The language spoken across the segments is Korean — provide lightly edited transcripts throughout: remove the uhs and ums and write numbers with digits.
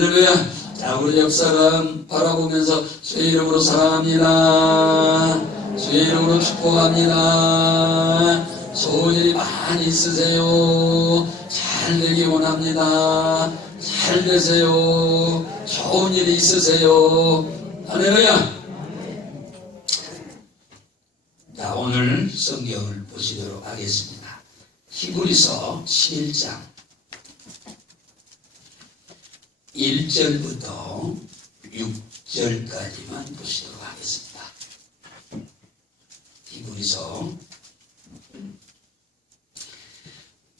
할렐루야. 자, 우리 옆 사람 바라보면서 주의 이름으로 사랑합니다. 주의 이름으로 축복합니다. 좋은 일이 많이 있으세요. 잘 되기 원합니다. 잘 되세요. 좋은 일이 있으세요. 할렐루야. 자, 오늘 성경을 보시도록 하겠습니다. 히브리서 11장 1절부터 6절까지만 보시도록 하겠습니다. 히브리서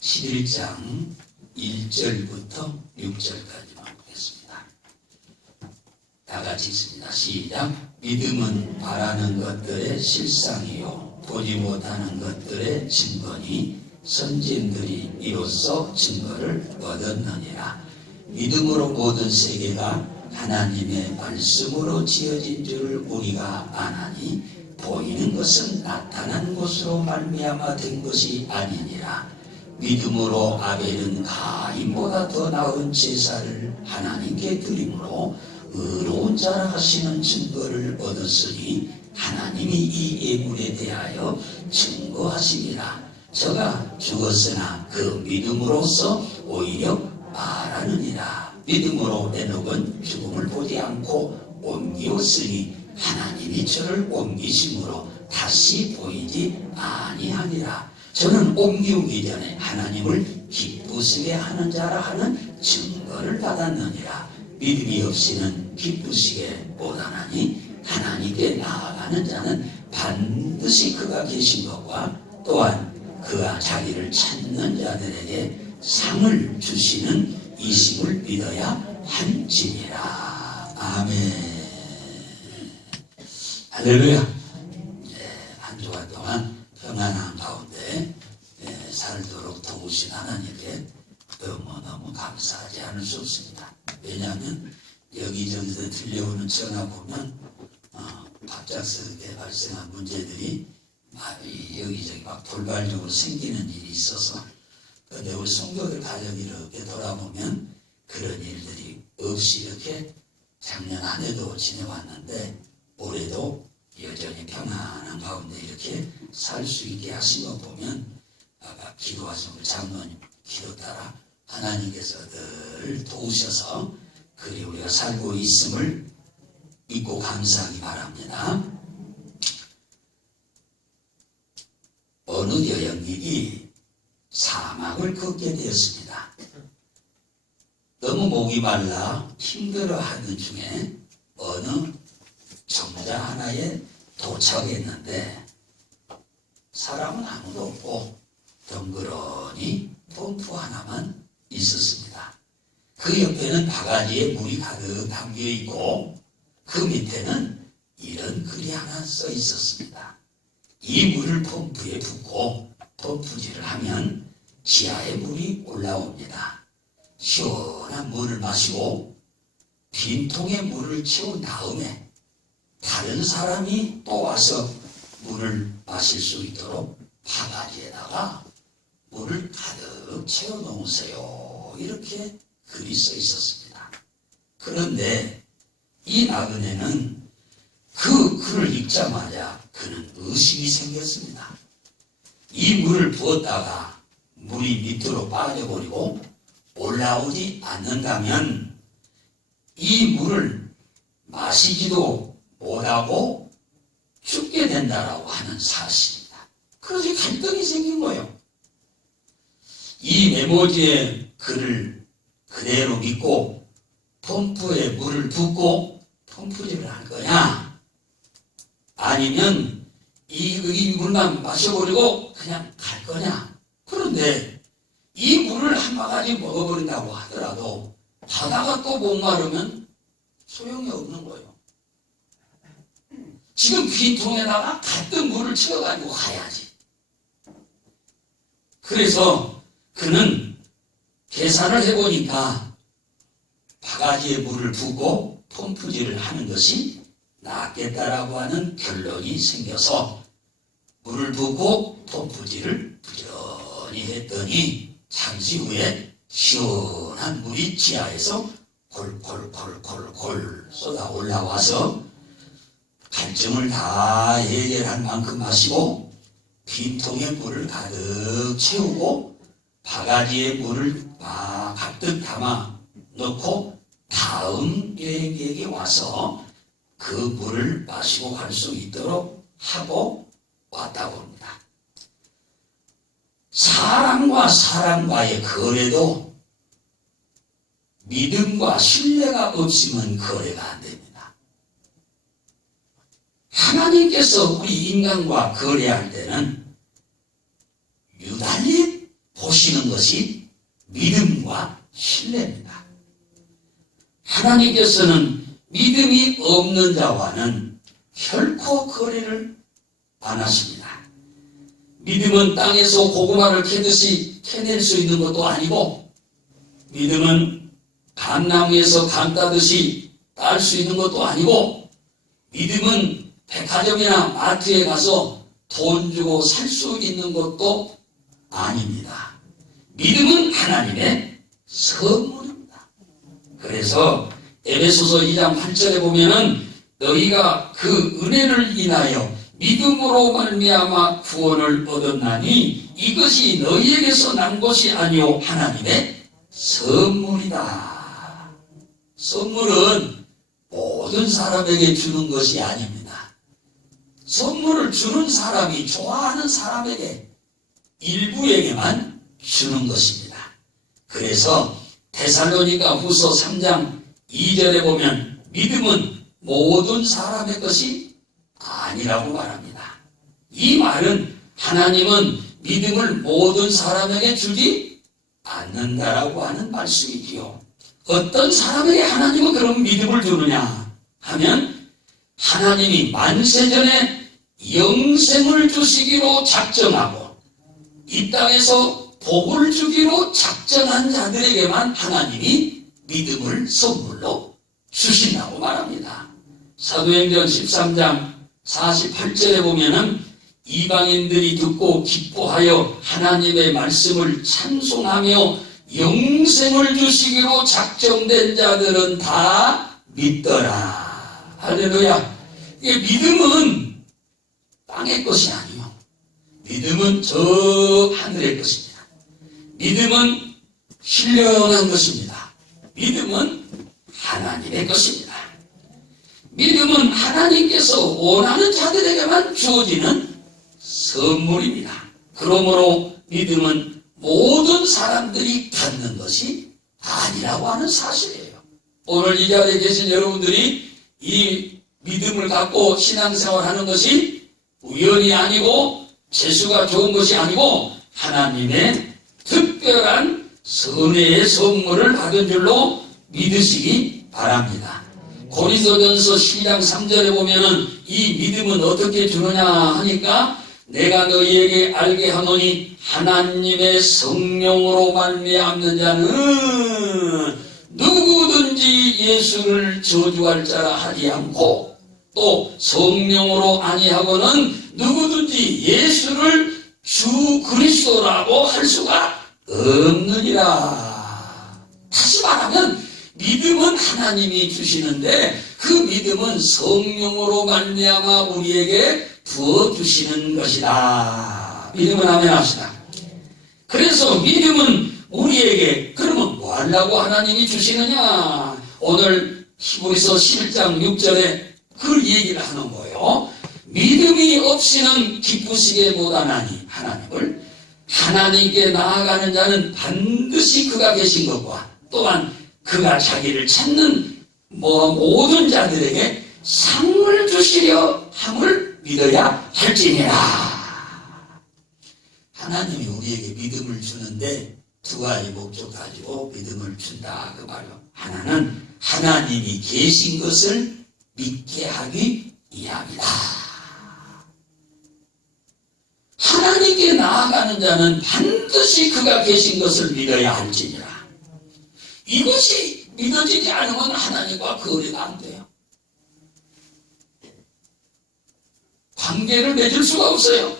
11장 1절부터 6절까지만 보겠습니다. 다 같이 읽습니다. 시작. 믿음은 바라는 것들의 실상이요 보지 못하는 것들의 증거니 선진들이 이로써 증거를 얻었느니라. 믿음으로 모든 세계가 하나님의 말씀으로 지어진 줄을 우리가 아나니 보이는 것은 나타난 것으로 말미암아 된 것이 아니니라. 믿음으로 아벨은 가인보다 더 나은 제사를 하나님께 드림으로 의로운 자라 하시는 증거를 얻었으니 하나님이 이 예물에 대하여 증거하시니라. 저가 죽었으나 그 믿음으로써 오히려 말하느니라. 믿음으로 에녹은 죽음을 보지 않고 옮기었으니 하나님이 저를 옮기심으로 다시 보이지 아니하니라. 저는 옮기기 전에 하나님을 기쁘시게 하는 자라 하는 증거를 받았느니라. 믿음이 없이는 기쁘시게 못하나니 하나님께 나아가는 자는 반드시 그가 계신 것과 또한 그가 자기를 찾는 자들에게 상을 주시는 이심을 믿어야 할지니라. 아멘. 할렐루야. 한 주간 동안 평안한 가운데 살도록 도우신 하나님께 너무너무 감사하지 않을 수 없습니다. 왜냐하면 여기저기서 들려오는 전화 보면 갑작스럽게 발생한 문제들이 여기저기 막 돌발적으로 생기는 일이 있어서 그런데 우리 성도들 가정이 이렇게 돌아보면 그런 일들이 없이 이렇게 작년 한 해도 지내왔는데 올해도 여전히 평안한 가운데 이렇게 살 수 있게 하신 것 보면 아까 기도하신 우리 장로님 기도 따라 하나님께서 늘 도우셔서 그리 우리가 살고 있음을 믿고 감사하기 바랍니다. 어느 여행님이 사막을 걷게 되었습니다. 너무 목이 말라 힘들어하는 중에 어느 정자 하나에 도착했는데 사람은 아무도 없고 덩그러니 펌프 하나만 있었습니다. 그 옆에는 바가지에 물이 가득 담겨 있고 그 밑에는 이런 글이 하나 써 있었습니다. 이 물을 펌프에 붓고 펌프질을 하면 지하에 물이 올라옵니다. 시원한 물을 마시고 빈통에 물을 채운 다음에 다른 사람이 또 와서 물을 마실 수 있도록 바가지에다가 물을 가득 채워 놓으세요. 이렇게 글이 써 있었습니다. 그런데 이 나그네는 그 글을 읽자마자 그는 의심이 생겼습니다. 이 물을 부었다가 물이 밑으로 빠져버리고 올라오지 않는다면 이 물을 마시지도 못하고 죽게 된다라고 하는 사실입니다. 그래서 갈등이 생긴 거예요. 이 메모지의 글을 그대로 믿고 펌프에 물을 붓고 펌프질을 할 거냐, 아니면 이 물만 마셔버리고 그냥 갈 거냐. 그런데 이 물을 한 바가지 먹어버린다고 하더라도 하다가 또 목마르면 소용이 없는 거예요. 지금 빈통에다가 같은 물을 채워가지고 가야지. 그래서 그는 계산을 해보니까 바가지에 물을 붓고 펌프질을 하는 것이 낫겠다라고 하는 결론이 생겨서 물을 붓고 펌프질을 부지런히 했더니 잠시 후에 시원한 물이 지하에서 골골골골골 쏟아 올라와서 갈증을 다 해결할 만큼 마시고 빈통에 물을 가득 채우고 바가지에 물을 막 가득 담아 넣고 다음 여행객이 와서 그 물을 마시고 갈 수 있도록 하고 왔다고 합니다. 사람과 사람과의 거래도 믿음과 신뢰가 없으면 거래가 안 됩니다. 하나님께서 우리 인간과 거래할 때는 유달리 보시는 것이 믿음과 신뢰입니다. 하나님께서는 믿음이 없는 자와는 결코 거래를 안 하십니다. 믿음은 땅에서 고구마를 캐듯이 캐낼 수 있는 것도 아니고, 믿음은 감나무에서 감 따듯이 딸 수 있는 것도 아니고, 믿음은 백화점이나 마트에 가서 돈 주고 살 수 있는 것도 아닙니다. 믿음은 하나님의 선물입니다. 그래서 에베소서 2장 8절에 보면은 너희가 그 은혜를 인하여 믿음으로 말미암아 구원을 얻었나니 이것이 너희에게서 난 것이 아니요 하나님의 선물이다. 선물은 모든 사람에게 주는 것이 아닙니다. 선물을 주는 사람이 좋아하는 사람에게, 일부에게만 주는 것입니다. 그래서 데살로니가 후서 3장 2절에 보면 믿음은 모든 사람의 것이 아니라고 말합니다. 이 말은 하나님은 믿음을 모든 사람에게 주지 않는다라고 하는 말씀이지요. 어떤 사람에게 하나님은 그런 믿음을 주느냐 하면, 하나님이 만세전에 영생을 주시기로 작정하고 이 땅에서 복을 주기로 작정한 자들에게만 하나님이 믿음을 선물로 주신다고 말합니다. 사도행전 13장 48절에 보면은 이방인들이 듣고 기뻐하여 하나님의 말씀을 찬송하며 영생을 주시기로 작정된 자들은 다 믿더라. 할렐루야. 이 믿음은 땅의 것이 아니요, 믿음은 저 하늘의 것입니다. 믿음은 신령한 것입니다. 믿음은 하나님의 것입니다. 믿음은 하나님께서 원하는 자들에게만 주어지는 선물입니다. 그러므로 믿음은 모든 사람들이 갖는 것이 아니라고 하는 사실이에요. 오늘 이 자리에 계신 여러분들이 이 믿음을 갖고 신앙생활하는 것이 우연이 아니고 재수가 좋은 것이 아니고 하나님의 특별한 선혜의 선물을 받은 줄로 믿으시기 바랍니다. 고린도전서 12장 3절에 보면은 이 믿음은 어떻게 주느냐 하니까, 내가 너희에게 알게 하노니 하나님의 성령으로 말미암는 자는 누구든지 예수를 저주할 자라 하지 않고, 또 성령으로 아니하고는 누구든지 예수를 주 그리스도라고 할 수가 없느니라. 다시 말하면 믿음은 하나님이 주시는데 그 믿음은 성령으로 말미암아 우리에게 부어주시는 것이다. 믿음은 아멘 합시다. 그래서 믿음은 우리에게, 그러면 뭐 하려고 하나님이 주시느냐? 오늘 히브리서 11장 6절에 그 얘기를 하는 거예요. 믿음이 없이는 기쁘시게 못하나니 하나님을, 하나님께 나아가는 자는 반드시 그가 계신 것과 또한 그가 자기를 찾는 모든 자들에게 상을 주시려 함을 믿어야 할지니라. 하나님이 우리에게 믿음을 주는데 두 가지 목적 가지고 믿음을 준다 그 말이요. 하나는 하나님이 계신 것을 믿게 하기 위함이다. 하나님께 나아가는 자는 반드시 그가 계신 것을 믿어야 할지니라. 이것이 믿어지지 않으면 하나님과 거래가 안 돼요. 관계를 맺을 수가 없어요.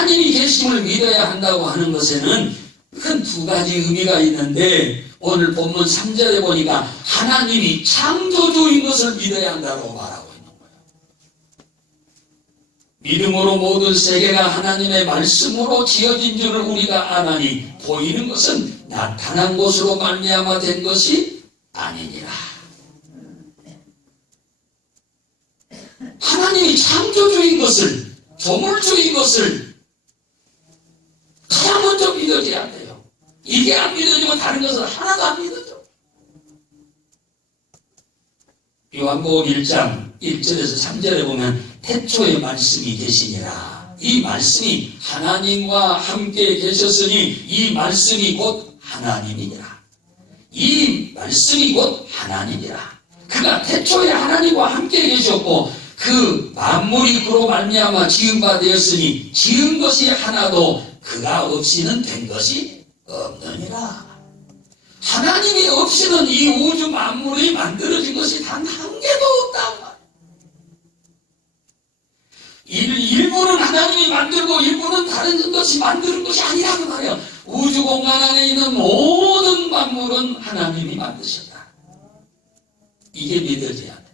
하나님이 계심을 믿어야 한다고 하는 것에는 큰 두 가지 의미가 있는데, 오늘 본문 3절에 보니까 하나님이 창조주인 것을 믿어야 한다고 말하고 있는 거예요. 믿음으로 모든 세계가 하나님의 말씀으로 지어진 줄을 우리가 아나니 보이는 것은 나타난 것으로 말미암아 된 것이 아니니라. 하나님이 창조주인 것을, 조물주인 것을 가장 먼저 믿어져야 돼요. 이게 안 믿어지면 다른 것은 하나도 안 믿어져. 요한복음 1장 1절에서 3절에 보면 태초에 말씀이 계시니라. 이 말씀이 하나님과 함께 계셨으니 이 말씀이 곧 하나님이니라. 이 말씀이 곧 하나님이라. 그가 태초에 하나님과 함께 계셨고 그 만물이 그로 말미암아 지은 바 되었으니 지은 것이 하나도 그가 없이는 된 것이 없느니라. 하나님이 없이는 이 우주 만물이 만들어진 것이 단 한 개도 없다고 말이에요. 일부는 하나님이 만들고 일부는 다른 것이 만드는 것이 아니라고 말해요. 우주 공간 안에 있는 모든 만물은 하나님이 만드셨다. 이게 믿어져야 돼.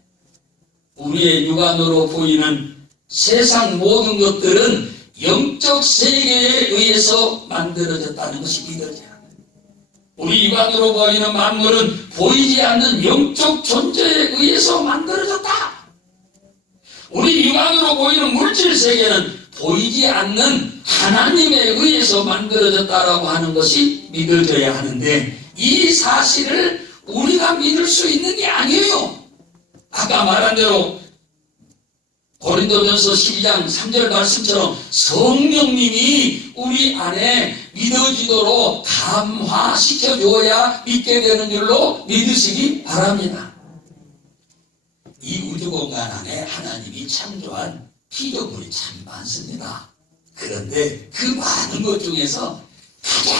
우리의 육안으로 보이는 세상 모든 것들은 영적 세계에 의해서 만들어졌다는 것이 믿어져야 돼. 우리 육안으로 보이는 만물은 보이지 않는 영적 존재에 의해서 만들어졌다. 우리 육안으로 보이는 물질 세계는 보이지 않는 하나님에 의해서 만들어졌다라고 하는 것이 믿어져야 하는데 이 사실을 우리가 믿을 수 있는 게 아니에요. 아까 말한 대로 고린도전서 12장 3절 말씀처럼 성령님이 우리 안에 믿어지도록 감화시켜줘야 믿게 되는 줄로 믿으시기 바랍니다. 이 우주공간 안에 하나님이 창조한 피조물이 참 많습니다. 그런데 그 많은 것 중에서 가장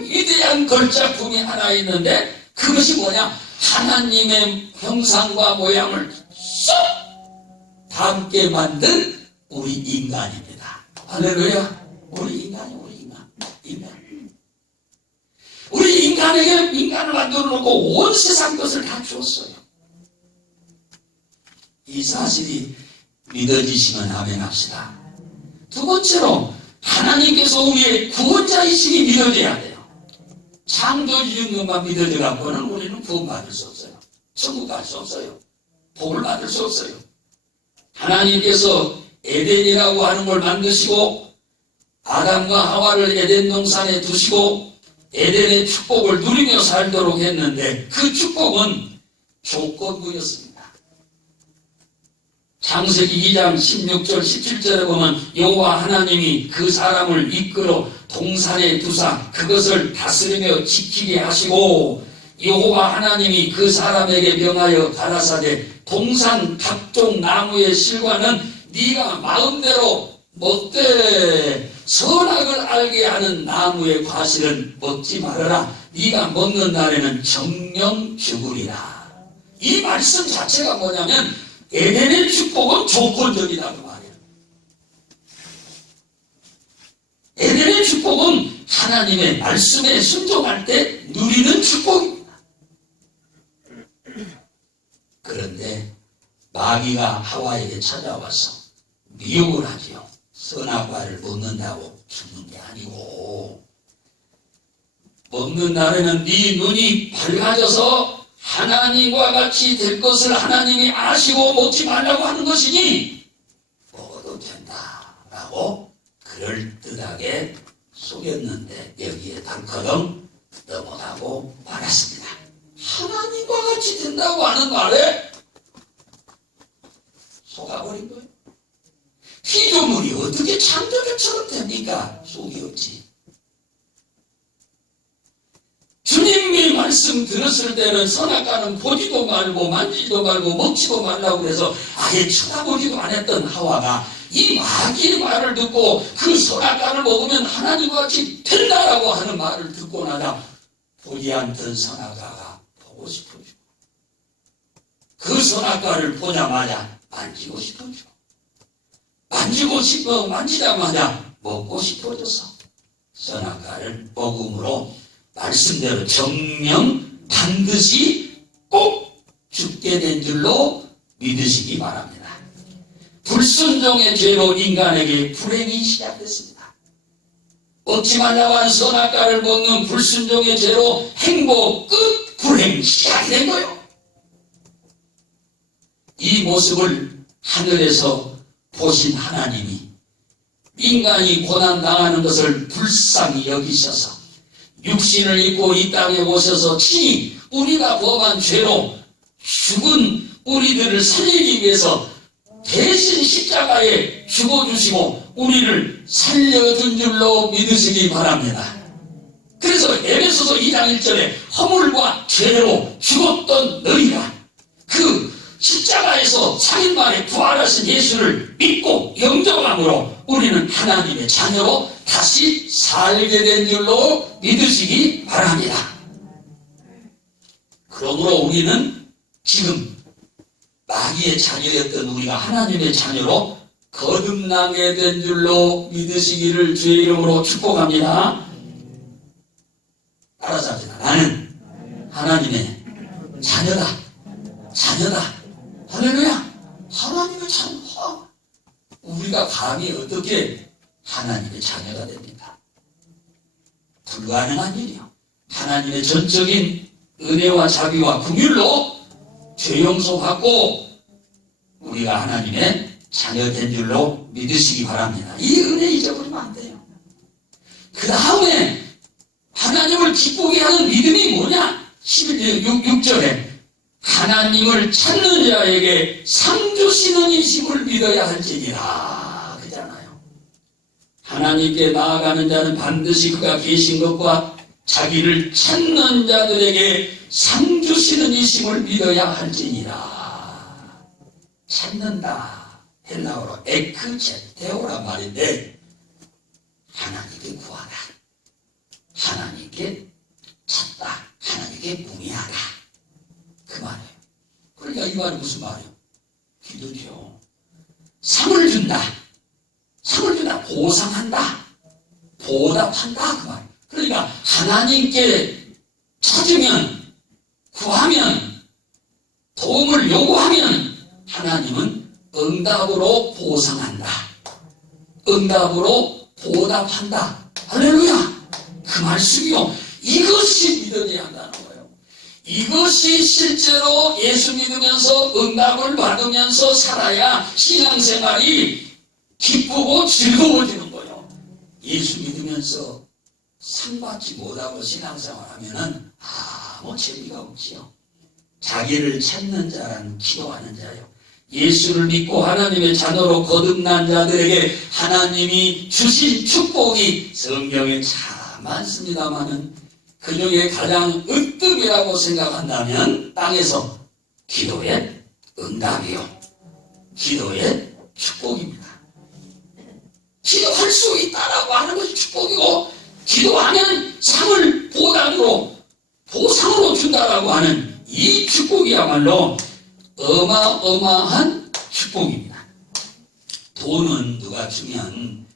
위대한 걸작품이 하나 있는데 그것이 뭐냐? 하나님의 형상과 모양을 쏙 닮게 만든 우리 인간입니다. 할렐루야. 우리 인간. 우리 인간에게 인간을 만들어 놓고 온 세상 것을 다 주었어요. 이 사실이 믿어지시면 아멘 합시다. 두 번째로 하나님께서 우리의 구원자이심이 믿어져야 돼요. 창조주인 것만 믿어져 갖고는 우리는 구원받을 수 없어요. 천국 갈 수 없어요. 복을 받을 수 없어요. 하나님께서 에덴이라고 하는 걸 만드시고 아담과 하와를 에덴 동산에 두시고 에덴의 축복을 누리며 살도록 했는데 그 축복은 조건부였습니다. 창세기 2장 16절 17절에 보면 여호와 하나님이 그 사람을 이끌어 동산에 두사 그것을 다스리며 지키게 하시고 여호와 하나님이 그 사람에게 명하여 가라사대 동산 각종 나무의 실과는 네가 마음대로 먹되 선악을 알게 하는 나무의 과실은 먹지 말아라. 네가 먹는 날에는 정령 죽으리라. 이 말씀 자체가 뭐냐면 에덴의 축복은 조건적이라고 말이에요. 에덴의 축복은 하나님의 말씀에 순종할 때 누리는 축복입니다. 그런데 마귀가 하와에게 찾아와서 미혹을 하지요. 선악과를 먹는다고 죽는 게 아니고 먹는 날에는 네 눈이 밝아져서 하나님과 같이 될 것을 하나님이 아시고 먹지 말라고 하는 것이니 먹어도 된다라고 그럴듯하게 속였는데 여기에 덜커덩 넘어가고 말았습니다. 하나님과 같이 된다고 하는 말에 속아버린 거예요. 피조물이 어떻게 창조주처럼 됩니까? 속이 없지. 주님의 말씀 들었을 때는 선악과는 보지도 말고 만지지도 말고 먹지도 말라고 해서 아예 쳐다보지도 않았던 하와가 이 마귀의 말을 듣고 그 선악과를 먹으면 하나님과 같이 된다라고 하는 말을 듣고 나자 보지 않던 선악과가 보고 싶어지고 그 선악과를 보자마자 만지고 싶어지고 만지고 싶어 만지자마자 먹고 싶어져서 선악과를 먹음으로 말씀대로 정령 반드시 꼭 죽게 된 줄로 믿으시기 바랍니다. 불순종의 죄로 인간에게 불행이 시작됐습니다. 먹지 말라고 한 선악과를 먹는 불순종의 죄로 행복 끝 불행 시작이 된 거예요. 이 모습을 하늘에서 보신 하나님이 인간이 고난당하는 것을 불쌍히 여기셔서 육신을 입고 이 땅에 오셔서 친히 우리가 범한 죄로 죽은 우리들을 살리기 위해서 대신 십자가에 죽어주시고 우리를 살려준 줄로 믿으시기 바랍니다. 그래서 에베소서 2장 1절에 허물과 죄로 죽었던 너희가 그 십자가에서 3일 만에 부활하신 예수를 믿고 영접함으로 우리는 하나님의 자녀로 다시 살게 된 줄로 믿으시기 바랍니다. 그러므로 우리는 지금 마귀의 자녀였던 우리가 하나님의 자녀로 거듭나게 된 줄로 믿으시기를 주의 이름으로 축복합니다. 따라서 합시다. 나는 하나님의 자녀다. 자녀다. 할렐루야. 하나님의 자녀. 우리가 감히 어떻게 하나님의 자녀가 됩니까? 불가능한 일이요. 하나님의 전적인 은혜와 자비와 긍휼로 죄 용서받고 우리가 하나님의 자녀 된 줄로 믿으시기 바랍니다. 이 은혜 잊어버리면 안 돼요. 그 다음에 하나님을 기쁘게 하는 믿음이 뭐냐? 6절에 하나님을 찾는 자에게 상 주시는 이심을 믿어야 할지니라 그잖아요. 하나님께 나아가는 자는 반드시 그가 계신 것과 자기를 찾는 자들에게 상 주시는 이심을 믿어야 할지니라. 찾는다 헬라어로 에크제테오란 말인데 하나님께 구하다, 하나님께 찾다, 하나님께 문의하다 그 말이에요. 그러니까 이 말은 무슨 말이에요? 기도죠. 상을 준다, 상을 준다, 보상한다, 보답한다 그 말이에요. 그러니까 하나님께 찾으면, 구하면, 도움을 요구하면 하나님은 응답으로 보상한다, 응답으로 보답한다. 할렐루야. 그 말씀이요. 이것이 믿어져야 한다는 거예요. 이것이 실제로 예수 믿으면서 응답을 받으면서 살아야 신앙생활이 기쁘고 즐거워지는 거예요. 예수 믿으면서 상 받지 못하고 신앙생활하면은 아무 재미가 없지요. 자기를 찾는 자란 기도하는 자요. 예수를 믿고 하나님의 자녀로 거듭난 자들에게 하나님이 주신 축복이 성경에 참 많습니다만은 그 중에 가장 으뜸이라고 생각한다면 땅에서 기도의 응답이요, 기도의 축복입니다. 기도할 수 있다라고 하는 것이 축복이고, 기도하면 상을 보답으로 보상으로 준다라고 하는 이 축복이야말로 어마어마한 축복입니다. 돈은 누가 주면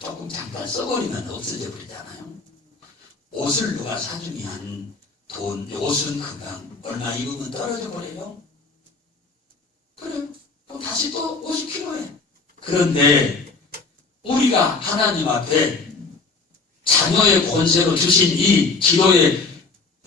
조금 잠깐 써버리면 없어져 버리잖아요. 옷을 누가 사주면 옷은 금방 얼마 입으면 떨어져 버려요. 그래요. 그럼 다시 또 옷이 필요해. 그런데 우리가 하나님 앞에 자녀의 권세로 주신 이 기도의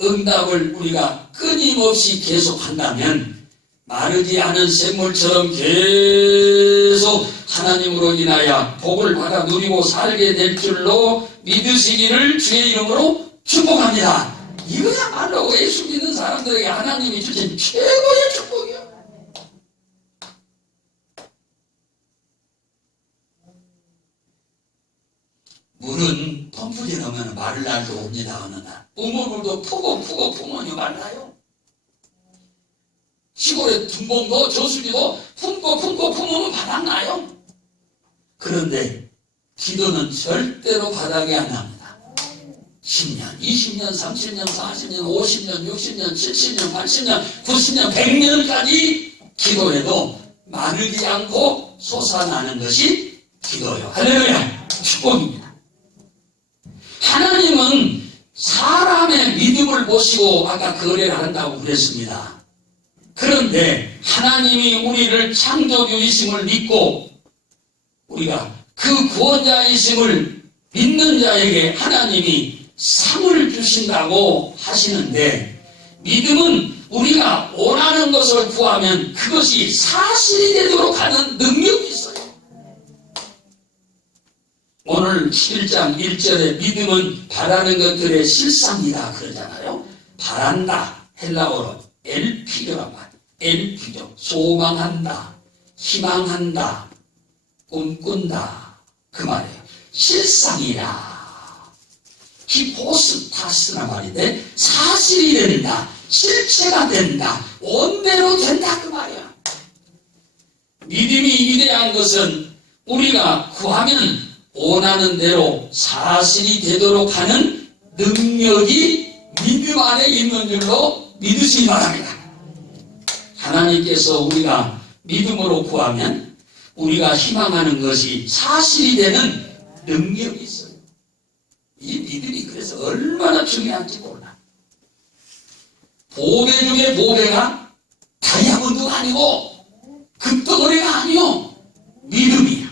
응답을 우리가 끊임없이 계속한다면 마르지 않은 샘물처럼 계속 하나님으로 인하여 복을 받아 누리고 살게 될 줄로 믿으시기를 주의 이름으로 축복합니다. 이거야말로 예수 믿는 사람들에게 하나님이 주신 최고의 축복이요. 물은 펌프질 하면 마를 날도 옵니다. 어느 날 우물물도 푸고 품으니 말라요. 시골에 둔봉도 저수지도 품고 품으면 바닥나요. 그런데 기도는 절대로 바닥이 안 납니다. 10년, 20년, 30년, 40년, 50년, 60년, 70년, 80년, 90년, 100년까지 기도해도 마르지 않고 솟아나는 것이 기도요. 할렐루야. 축복입니다. 하나님은 사람의 믿음을 보시고 아까 거래를 한다고 그랬습니다. 그런데 하나님이 우리를 창조주이심을 믿고 우리가 그 구원자이심을 믿는 자에게 하나님이 상을 주신다고 하시는데, 믿음은 우리가 원하는 것을 구하면 그것이 사실이 되도록 하는 능력이 있어요. 오늘 11장 1절에 믿음은 바라는 것들의 실상이다 그러잖아요. 바란다, 헬라어로 엘피조란 말. 엘피조, 소망한다, 희망한다, 꿈꾼다, 그 말이에요. 실상이라. 히포스타스란 말인데 사실이 된다, 실체가 된다, 원대로 된다, 그 말이야. 믿음이 위대한 것은 우리가 구하면 원하는 대로 사실이 되도록 하는 능력이 믿음 안에 있는 줄로 믿으시기 바랍니다. 하나님께서 우리가 믿음으로 구하면 우리가 희망하는 것이 사실이 되는 능력이 있어요. 이 믿음이 그래서 얼마나 중요한지 몰라. 보배 중에 보배가 다이아몬드가 아니고 금덩어리가 아니요, 믿음이야.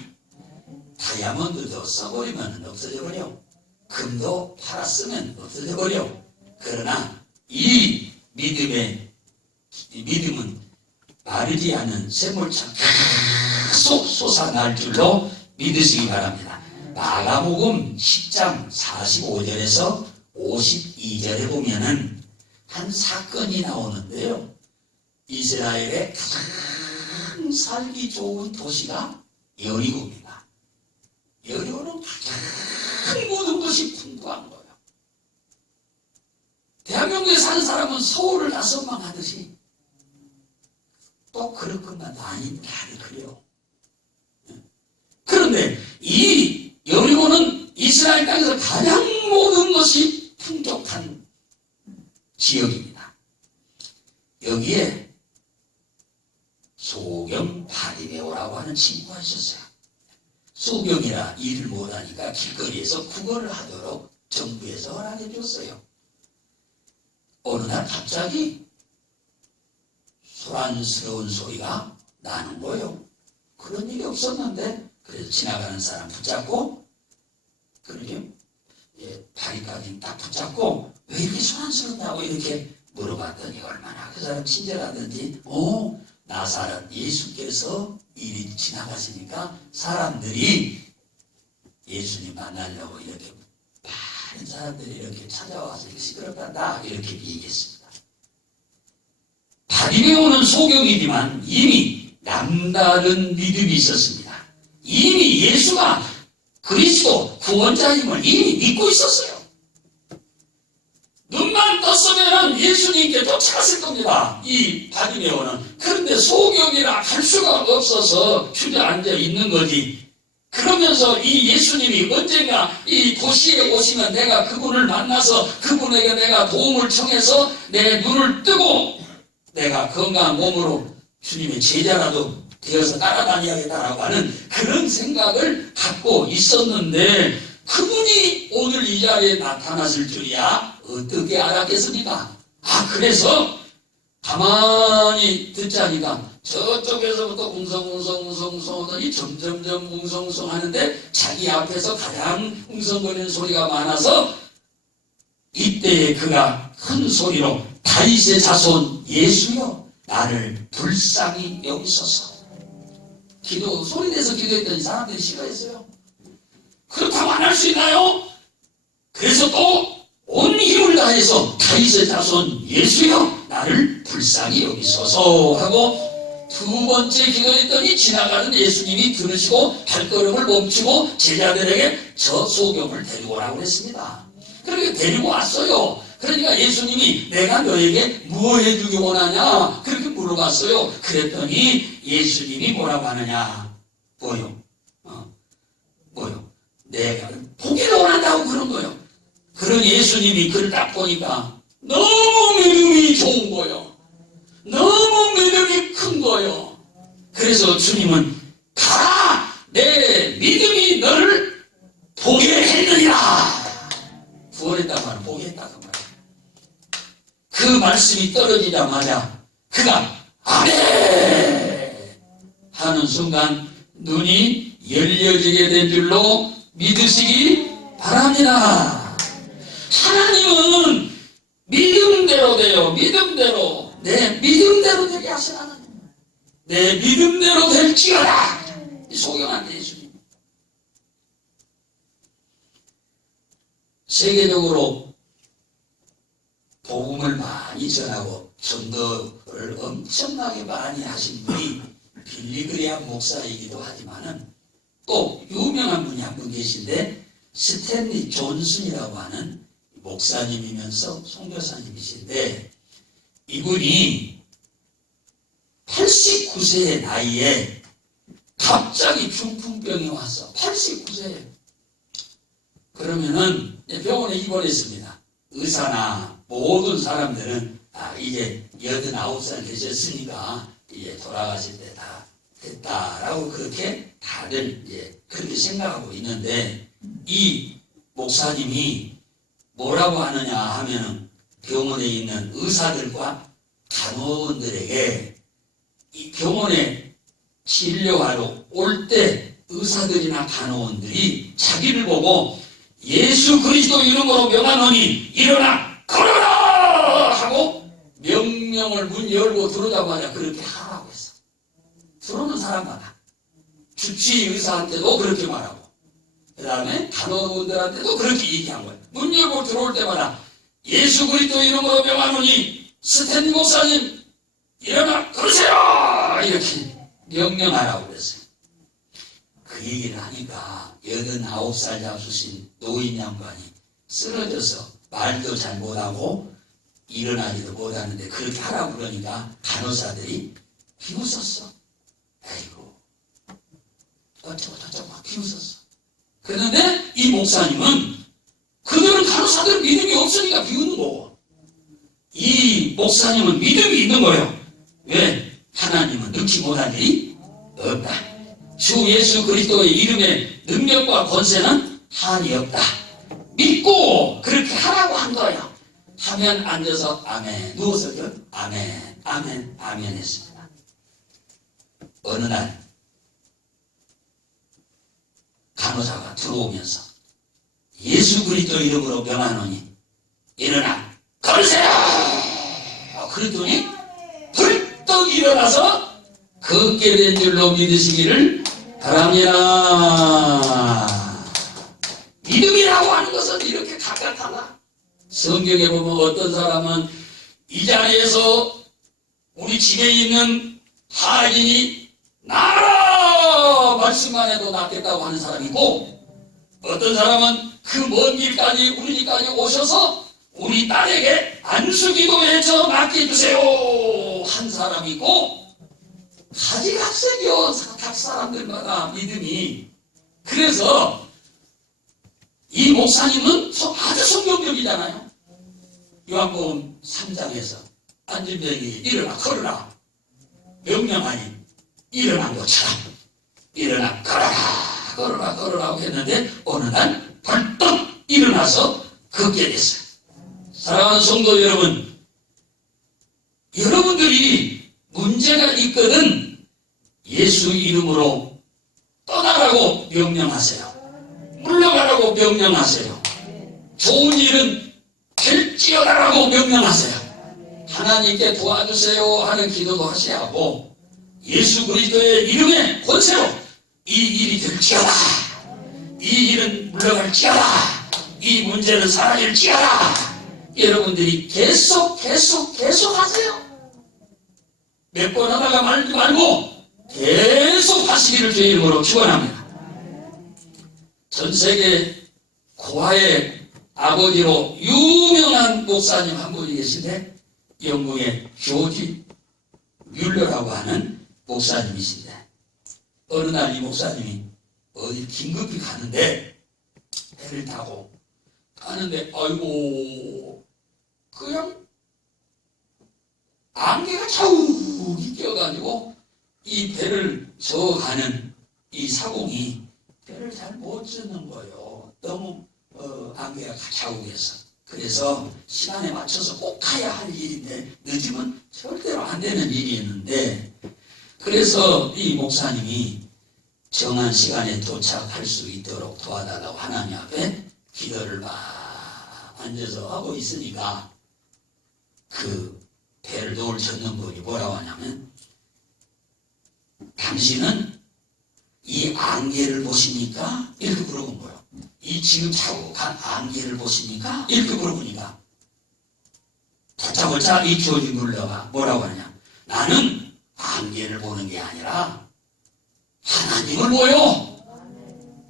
다이아몬드도 써버리면 없어져 버려. 금도 팔았으면 없어져 버려. 그러나 이 믿음은 마르지 않은 샘물처럼 계속 솟아날 줄로 믿으시기 바랍니다. 마가복음 10장 45절에서 52절에 보면은 한 사건이 나오는데요. 이스라엘의 가장 살기 좋은 도시가 여리고입니다. 여리고는 가장 모든 것이 풍부한 거예요. 대한민국에 사는 사람은 서울을 다 선망하듯이 또 그럴 것만 아닌 다들 그래요. 그런데 이 여리고는 이스라엘 땅에서 가장 모든 것이 풍족한 지역입니다. 여기에 소경 바리메오라고 하는 친구가 있었어요. 소경이라 일을 못하니까 길거리에서 구걸을 하도록 정부에서 허락해 줬어요. 어느 날 갑자기 소란스러운 소리가 나는 거예요. 그런 일이 없었는데, 그래서 지나가는 사람 붙잡고, 그러게 다리까지 딱 붙잡고 왜 이렇게 소란스럽냐고 이렇게 물어봤더니 얼마나 그 사람 친절하든지, 나사렛 예수께서 일이 지나가시니까 사람들이 예수님 만나려고 이렇게 많은 사람들이 이렇게 찾아와서 시끄럽단다 이렇게 얘기했습니다. 바리메오는 소경이지만 이미 남다른 믿음이 있었습니다. 이미 예수가 그리스도 구원자임을 이미 믿고 있었어요. 눈만 떴으면 예수님께 도착했을 겁니다, 이 바리메오는. 그런데 소경이라 갈 수가 없어서 주저앉아 있는 거지. 그러면서 이 예수님이 언젠가 이 도시에 오시면 내가 그분을 만나서 그분에게 내가 도움을 청해서 내 눈을 뜨고 내가 건강한 몸으로 주님의 제자라도 되어서 따라다녀야겠다라고 하는 그런 생각을 갖고 있었는데, 그분이 오늘 이 자리에 나타났을 줄이야 어떻게 알았겠습니까? 그래서 가만히 듣자니까 저쪽에서부터 웅성웅성 하더니 점점점 웅성웅성 하는데 자기 앞에서 가장 웅성거리는 소리가 많아서 이때에 그가 큰 소리로 다윗의 자손 예수여 나를 불쌍히 여기소서. 소리내서 기도했더니 사람들이 싫어했어요. 그렇다고 안 할 수 있나요? 그래서 또 온 힘을 다해서 다윗의 자손 예수여 나를 불쌍히 여기소서 하고 두 번째 기도했더니 지나가는 예수님이 들으시고 발걸음을 멈추고 제자들에게 저 소경을 데리고 오라고 했습니다. 그렇게 데리고 왔어요. 그러니까 예수님이 내가 너에게 뭐 해주기 원하냐 그렇게 물어봤어요. 그랬더니 예수님이 뭐라고 하느냐, 뭐요? 내가 보기를 원한다고 그런 거예요. 그런 예수님이 그를 딱 보니까 너무 믿음이 좋은 거예요. 너무 믿음이 큰 거예요. 그래서 주님은 가라 된다고 하는 포기했다고 말이야. 그 말씀이 떨어지자마자 그가 아멘 하는 순간 눈이 열려지게 된 줄로 믿으시기 바랍니다. 하나님은 믿음대로 돼요. 믿음대로. 내 믿음대로 되게 하신 하나님. 내 믿음대로 될지어다. 소경한 예수님. 세계적으로 복음을 많이 전하고 전도를 엄청나게 많이 하신 분이 빌리그레암 목사이기도 하지만은 또 유명한 분이 한 분 계신데 스탠리 존슨이라고 하는 목사님이면서 선교사님이신데 이분이 89세의 나이에 갑자기 중풍병이 와서 89세에 그러면은 병원에 입원했습니다. 의사나 모든 사람들은 이제 89살 되셨으니까 이제 돌아가실 때 다 됐다라고 그렇게 다들 이제 그렇게 생각하고 있는데 이 목사님이 뭐라고 하느냐 하면은 병원에 있는 의사들과 간호원들에게 이 병원에 진료하러 올 때 의사들이나 간호원들이 자기를 보고 예수 그리스도 이름으로 명하노니 일어나 걸어라 하고 명령을 문 열고 들어오자마자 그렇게 하라고 했어. 들어오는 사람마다 주치 의사한테도 그렇게 말하고 그 다음에 간호원들한테도 그렇게 얘기한 거예요. 문 열고 들어올 때마다 예수 그리스도 이름으로 명하노니 스탠리 목사님 일어나 걸으세요 이렇게 명령하라고 그랬어요. 그 얘기를 하니까 89살 잡수신 노인 양반이 쓰러져서 말도 잘 못하고 일어나지도 못하는데 그렇게 하라고 그러니까 간호사들이 비웃었어. 아이고 어쩌고 저쩌고 막 비웃었어. 그런데 이 목사님은 그들은 간호사들은 믿음이 없으니까 비웃는 거고 이 목사님은 믿음이 있는 거예요. 왜? 하나님은 넣지 못할 일이 없다. 주 예수 그리스도의 이름의 능력과 권세는 한이 없다. 믿고 그렇게 하라고 한 거예요. 하면 앉아서 아멘, 누워서도 아멘, 아멘, 아멘 했습니다. 어느 날 간호사가 들어오면서 예수 그리스도 이름으로 명하노니 일어나 걸으세요. 그랬더니 벌떡 일어나서 걷게 된 줄로 믿으시기를 바랍니다. 믿음이라고 하는 것은 이렇게 가깝하다. 성경에 보면 어떤 사람은 이 자리에서 우리 집에 있는 하인이 나라 말씀만 해도 낫겠다고 하는 사람이 있고 어떤 사람은 그 먼 길까지 우리 집까지 오셔서 우리 딸에게 안수기도에 저 맡겨주세요 한 사람이 있고 가지각색이요. 각 사람들마다 믿음이. 그래서 이 목사님은 아주 성경적이잖아요. 요한복음 3장에서 앉은 병이 일어나 걸으라 명령하니 일어난 것처럼 일어나 걸어라 걸어라 걸어라고 했는데 어느 날 벌떡 일어나서 걷게 됐어요. 사랑하는 성도 여러분, 여러분들이 문제가 있거든 예수 이름으로 떠나라고 명령하세요. 물러가라고 명령하세요. 좋은 일은 될지어다라고 명령하세요. 하나님께 도와주세요 하는 기도도 하셔야 하고 예수 그리스도의 이름의 권세로 이 일이 될지어다. 이 일은 물러갈지어다. 이 문제는 사라질지어다. 여러분들이 계속 하세요. 몇 번 하다가 말지 말고 계속 하시기를 주의 이름으로 축원합니다. 전 세계 고아의 아버지로 유명한 목사님 한 분이 계신데 영국의 조지 뮬러라고 하는 목사님이신데 어느 날 이 목사님이 어디 긴급히 가는데 배를 타고 가는데 아이고 그냥 안개가 자욱이 끼어가지고 이 배를 저어가는 이 사공이 배를 잘 못 젓는 거예요. 너무 안개가 자욱해서. 그래서 시간에 맞춰서 꼭 가야 할 일인데 늦으면 절대로 안 되는 일이었는데, 그래서 이 목사님이 정한 시간에 도착할 수 있도록 도와달라고 하나님 앞에 기도를 막 앉아서 하고 있으니까 그 배를 놓을 젓는 분이 뭐라고 하냐면, 당신은 이 안개를 보십니까? 이렇게 물어본 거예요. 이 지금 차고 간 안개를 보십니까? 이렇게 물어보니까 다짜고짜 이 조지 물러가 뭐라고 하냐, 나는 안개를 보는 게 아니라 하나님을 보여.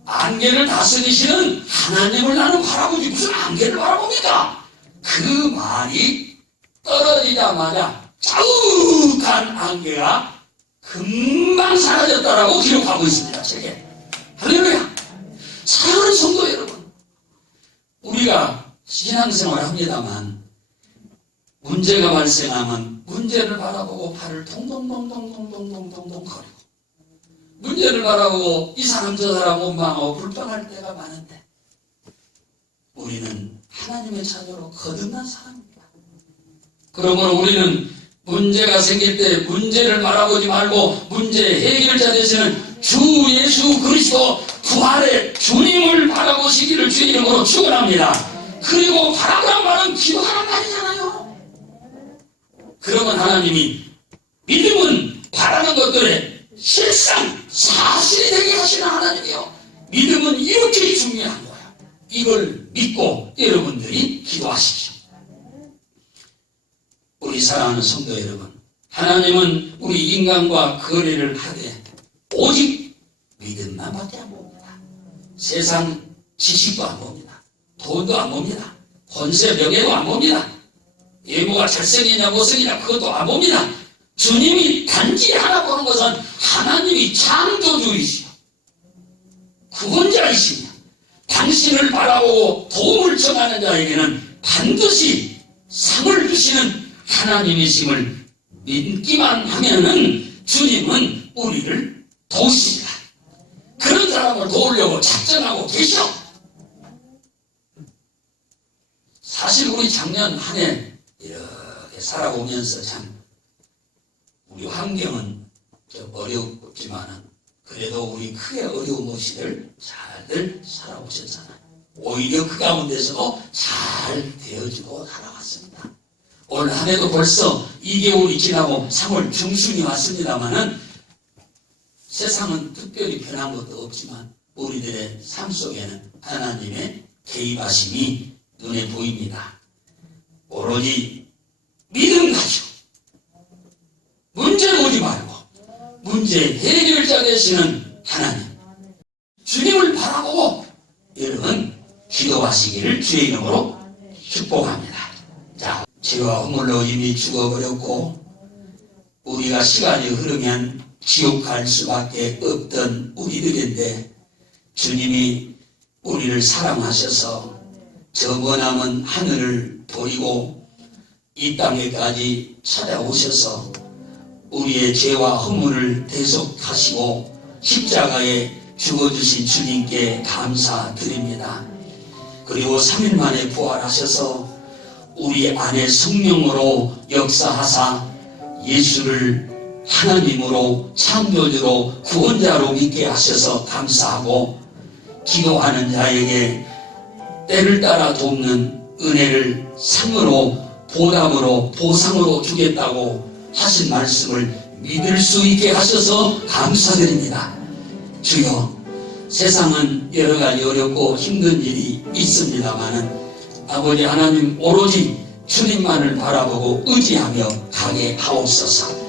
안개를 다스리시는 하나님을 나는 바라보지 무슨 안개를 바라봅니까? 그 말이 떨어지자마자 자욱한 안개가 금방 사라졌다라고 기록하고 있습니다. 책에. 할렐루야. 사랑하는 성도 여러분, 우리가 신앙생활을 합니다만 문제가 발생하면 문제를 바라보고 팔을 동동동동동동동동 거리고, 문제를 바라보고 이 사람 저 사람 원망하고 불평할 때가 많은데, 우리는 하나님의 자녀로 거듭난 사람입니다. 그러므로 우리는 문제가 생길 때 문제를 바라보지 말고 문제 해결자 되시는 주 예수 그리스도 부활의 주님을 바라보시기를 주의 이름으로 축원합니다. 그리고 바라보란 말은 기도하란 말이잖아요. 그러면 하나님이 믿음은 바라는 것들의 실상 사실이 되게 하시는 하나님이요, 믿음은 이렇게 중요한 거야. 이걸 믿고 여러분들이 기도하십시오. 우리 사랑하는 성도 여러분, 하나님은 우리 인간과 거래를 하되 오직 믿음만 밖에 안 봅니다. 세상 지식도 안 봅니다. 돈도 안 봅니다. 권세 명예도 안 봅니다. 외모가 잘생기냐 못생기냐 그것도 안 봅니다. 주님이 단지 하나 보는 것은 하나님이 창조주이시오, 구원자이시며 당신을 바라보고 도움을 청하는 자에게는 반드시 상을 주시는 하나님이심을 믿기만 하면은 주님은 우리를 도우십니다. 그런 사람을 도우려고 작정하고 계셔. 사실 우리 작년 한 해 이렇게 살아오면서 참 우리 환경은 좀 어렵지만은 그래도 우리 크게 어려움 없이들 잘들 살아오셨잖아요. 오히려 그 가운데서도 잘 되어주고 살아왔습니다. 올 한 해도 벌써 2개월이 지나고 3월 중순이 왔습니다만은 세상은 특별히 변한 것도 없지만 우리들의 삶 속에는 하나님의 개입하심이 눈에 보입니다. 오로지 믿음 가지고 문제 보지 말고 문제 해결자 되시는 하나님, 주님을 바라보고 여러분 기도하시기를 주의 이름으로 축복합니다. 자, 죄와 허물로 이미 죽어버렸고 우리가 시간이 흐르면 지옥 갈 수밖에 없던 우리들인데 주님이 우리를 사랑하셔서 저 머나먼 하늘을 버리고 이 땅에까지 찾아오셔서 우리의 죄와 허물을 대속하시고 십자가에 죽어주신 주님께 감사드립니다. 그리고 3일 만에 부활하셔서 우리 안에 성령으로 역사하사 예수를 하나님으로 창조주로 구원자로 믿게 하셔서 감사하고, 기도하는 자에게 때를 따라 돕는 은혜를 상으로 보답으로 보상으로 주겠다고 하신 말씀을 믿을 수 있게 하셔서 감사드립니다. 주여, 세상은 여러 가지 어렵고 힘든 일이 있습니다마는 아버지 하나님 오로지 주님만을 바라보고 의지하며 가게 하옵소서.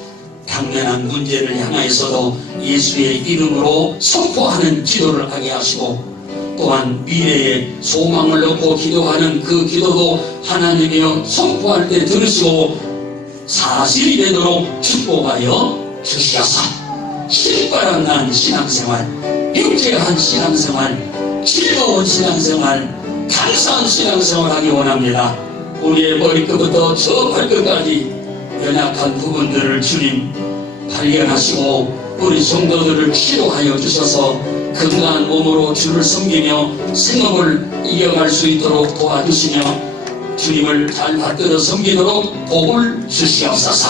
당면한 문제를 향하여서도 예수의 이름으로 선포하는 기도를 하게 하시고, 또한 미래에 소망을 놓고 기도하는 그 기도도 하나님이여 선포할 때 들으시고 사실이 되도록 축복하여 주시옵소서. 실바람난 신앙생활, 유쾌한 신앙생활, 즐거운 신앙생활, 감사한 신앙생활 하기 원합니다. 우리의 머리끝부터 저 발끝까지 연약한 부분들을 주님 발견하시고 우리 성도들을 치료하여 주셔서 건강한 몸으로 주를 섬기며 생업을 이어갈 수 있도록 도와주시며, 주님을 잘 받들어 섬기도록 복을 주시옵소서.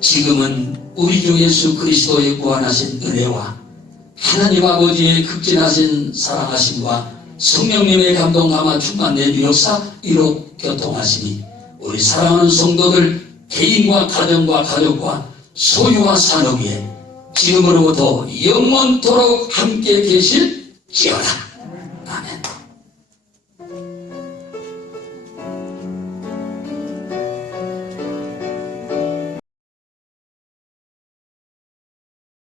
지금은 우리 주 예수 그리스도의 구원하신 은혜와 하나님 아버지의 극진하신 사랑하심과 성령님의 감동감화 충만된 역사 이로 교통하시니 우리 사랑하는 성도들 개인과 가정과 가족과 소유와 산업 위에 지금으로부터 영원토록 함께 계실지어다.